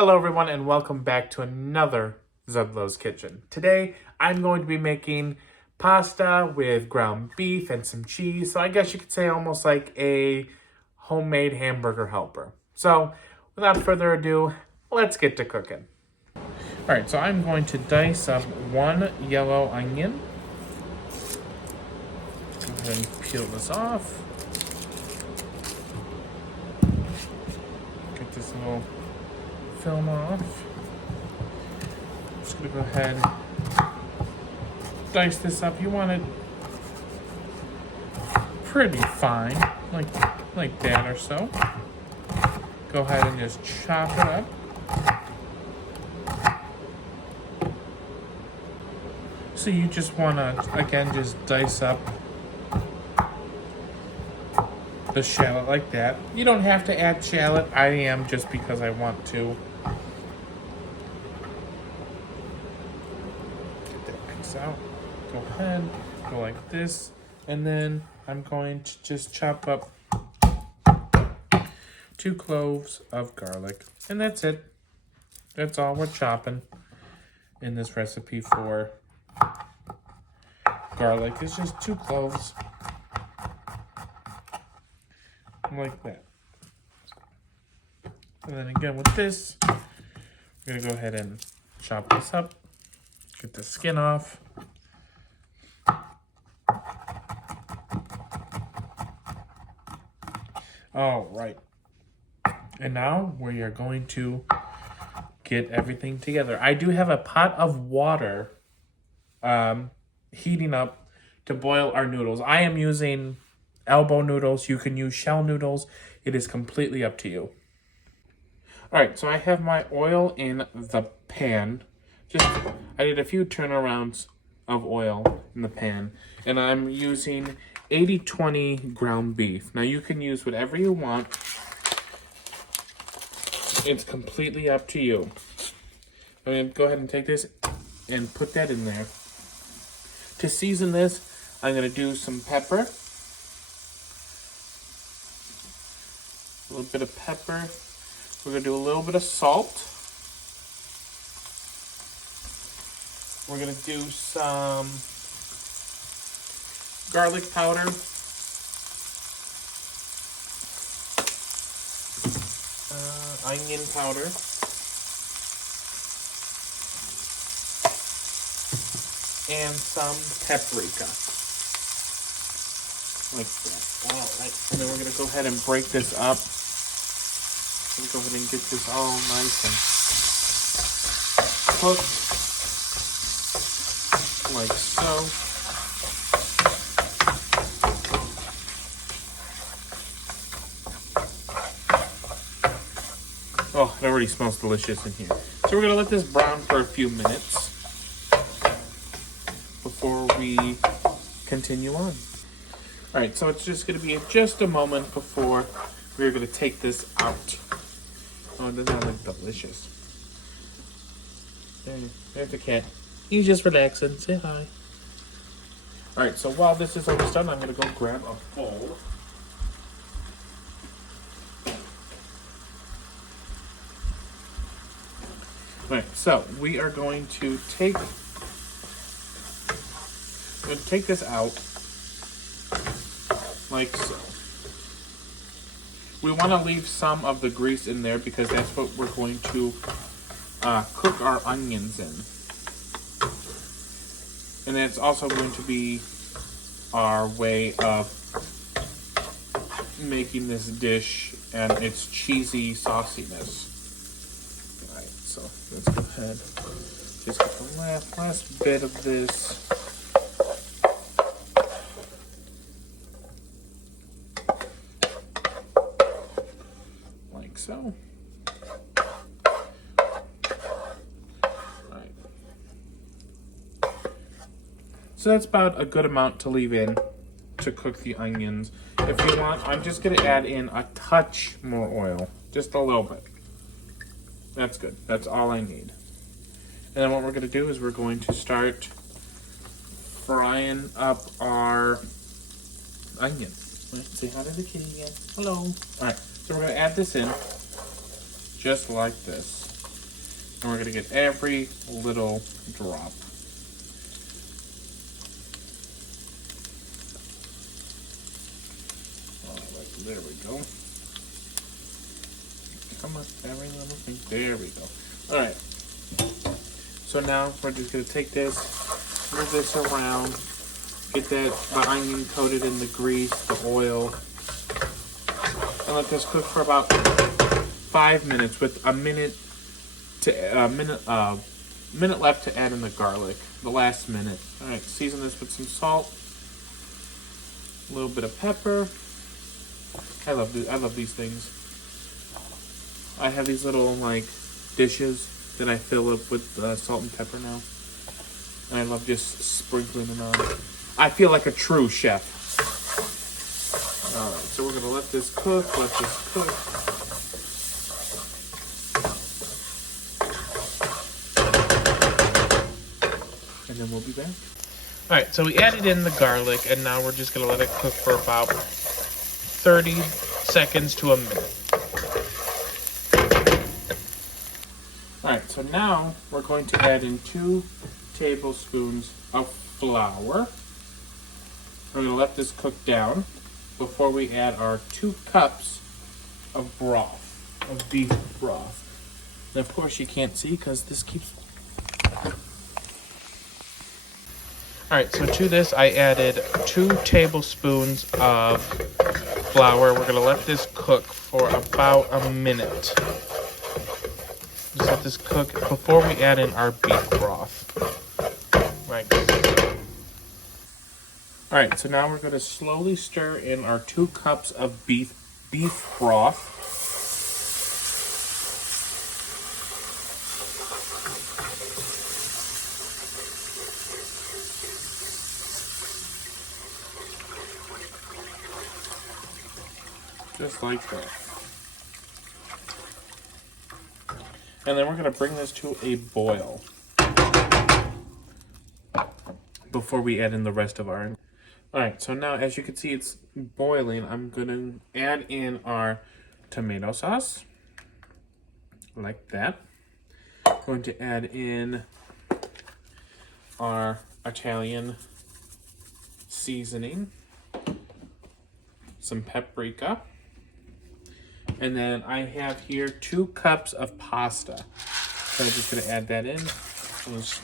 Hello everyone and welcome back to another Zublo's Kitchen. Today I'm going to be making pasta with ground beef and some cheese. So I guess you could say almost like a homemade hamburger helper. So without further ado, let's get to cooking. Alright, so I'm going to dice up one yellow onion. Go ahead and peel this off. Get this little film off. Just gonna go ahead, dice this up. You want it pretty fine, like that or so. Go ahead and just chop it up. So you just wanna, again, just dice up the shallot like that. You don't have to add shallot. I am just because I want to. Out. Go ahead, go like this, and then I'm going to just chop up 2 cloves of garlic, and that's it. That's all we're chopping in this recipe for garlic. It's just 2 cloves, like that. And then again with this, we're gonna go ahead and chop this up. Get the skin off. All right. And now we are going to get everything together. I do have a pot of water heating up to boil our noodles. I am using elbow noodles. You can use shell noodles. It is completely up to you. All right, so I have my oil in the pan. I did a few turnarounds of oil in the pan, and I'm using 80-20 ground beef. Now you can use whatever you want. It's completely up to you. I'm going to go ahead and take this and put that in there. To season this, I'm going to do some pepper. A little bit of pepper. We're going to do a little bit of salt. We're going to do some garlic powder. Onion powder. And some paprika. Like that. Alright. And then we're going to go ahead and break this up. I'm going to go ahead and get this all nice and cooked. Like so. Oh, it already smells delicious in here. So we're going to let this brown for a few minutes before we continue on. Alright, so it's just going to be just a moment before we're going to take this out. Oh, doesn't that look delicious? There's the cat. He's just relaxing. Say hi. Alright, so while this is almost done, I'm going to go grab a bowl. Alright, so we are going to take this out like so. We want to leave some of the grease in there because that's what we're going to cook our onions in. And it's also going to be our way of making this dish and its cheesy sauciness. Alright, so let's go ahead. Just get the last bit of this. Like so. So that's about a good amount to leave in to cook the onions. If you want, I'm just going to add in a touch more oil. Just a little bit. That's good. That's all I need. And then what we're going to do is we're going to start frying up our onion. Say hi to the kitty again. Hello. All right, so we're going to add this in just like this. And we're gonna get every little drop. All right, there we go. Come on, every little thing. There we go. All right. So now we're just gonna take this, move this around, get the onion coated in the grease, the oil, and let this cook for about 5 minutes with a minute left to add in the garlic. The last minute. All right, season this with some salt, a little bit of pepper. I love these things. I have these little like dishes that I fill up with salt and pepper now, and I love just sprinkling them on. I feel like a true chef. All right, so we're gonna let this cook. And then we'll be back. All right, so we added in the garlic, and now we're just gonna let it cook for about 30 seconds to a minute. All right, so now we're going to add in 2 tablespoons of flour. We're gonna let this cook down before we add our 2 cups of broth, of beef broth. And of course you can't see because this keeps... All right, so to this I added 2 tablespoons of flour. We're gonna let this cook for about a minute. Just let this cook before we add in our beef broth. Right. All right, so now we're gonna slowly stir in our 2 cups of beef broth. Just like that. And then we're going to bring this to a boil before we add in the rest of our... Alright, so now as you can see it's boiling, I'm going to add in our tomato sauce. Like that. I'm going to add in our Italian seasoning. Some paprika. And then I have here 2 cups of pasta. So I'm just going to add that in. And just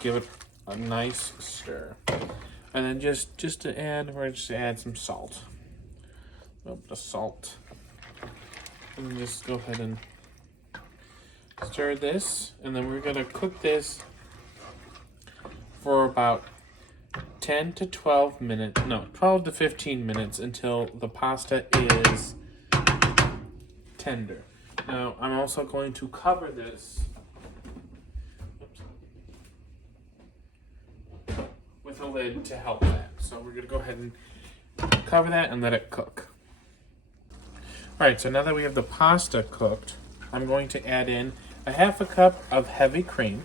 give it a nice stir. And then just to add, we're just add some salt. A little bit of salt. And then just go ahead and stir this. And then we're going to cook this for about 10 to 12 minutes. No, 12 to 15 minutes until the pasta is tender. Now, I'm also going to cover this with a lid to help that. So we're going to go ahead and cover that and let it cook. Alright, so now that we have the pasta cooked, I'm going to add in a 1/2 cup of heavy cream.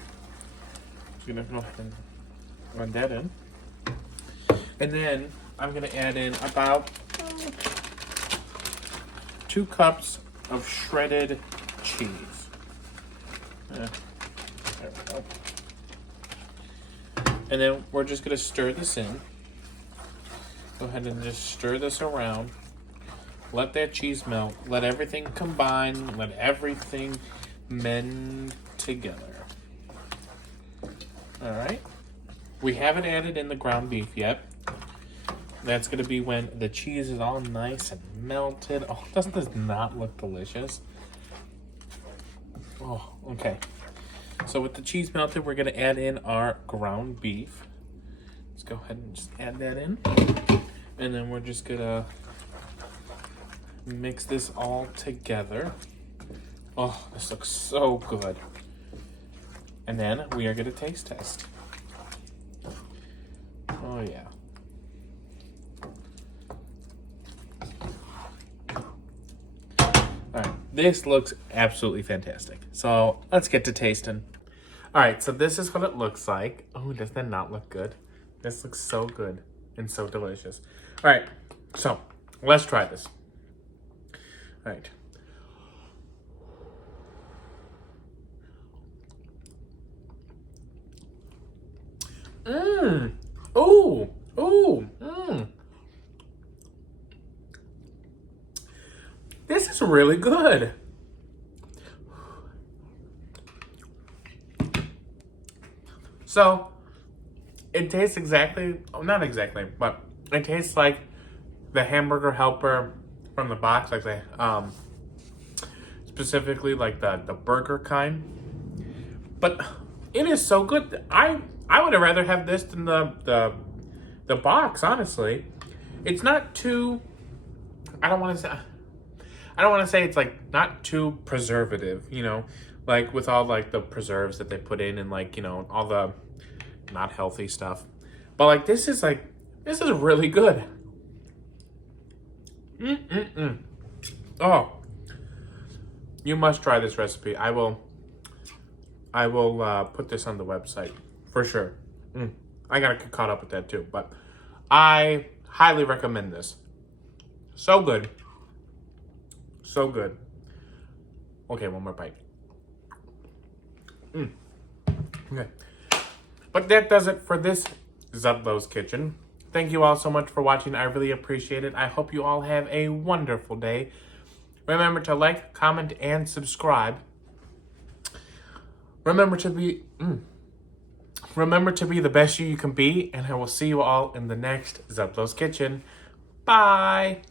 I'm going to go ahead and add that in. And then I'm going to add in about 2 cups of shredded cheese. There we go. And then we're just going to stir this in. Go ahead and just stir this around. Let that cheese melt. Let everything combine. Let everything mend together. Alright. We haven't added in the ground beef yet. That's going to be when the cheese is all nice and melted. Oh, doesn't this not look delicious? Oh, okay. So with the cheese melted, we're going to add in our ground beef. Let's go ahead and just add that in. And then we're just going to mix this all together. Oh, this looks so good. And then we are going to taste test. Oh, yeah. Alright, this looks absolutely fantastic. So let's get to tasting. Alright, so this is what it looks like. Oh, does that not look good? This looks so good and so delicious. Alright, so let's try this. Alright. Mmm. Ooh. Ooh. Mmm. This is really good. So, it tastes exactly, not exactly, but it tastes like the hamburger helper from the box, like specifically like the burger kind. But it is so good. I would have rather have this than the box, honestly. It's not too, I don't want to say, I don't want to say it's like not too preservative, you know, like with all like the preserves that they put in and like, you know, all the not healthy stuff. But like this is really good. Mm-mm-mm. Oh, you must try this recipe. I will put this on the website for sure. I gotta get caught up with that too, but I highly recommend this. So good. So good. Okay, one more bite. Okay. But that does it for this Zudlow's Kitchen. Thank you all so much for watching. I really appreciate it. I hope you all have a wonderful day. Remember to like, comment, and subscribe. Remember to be the best you can be, and I will see you all in the next Zudlow's Kitchen. Bye!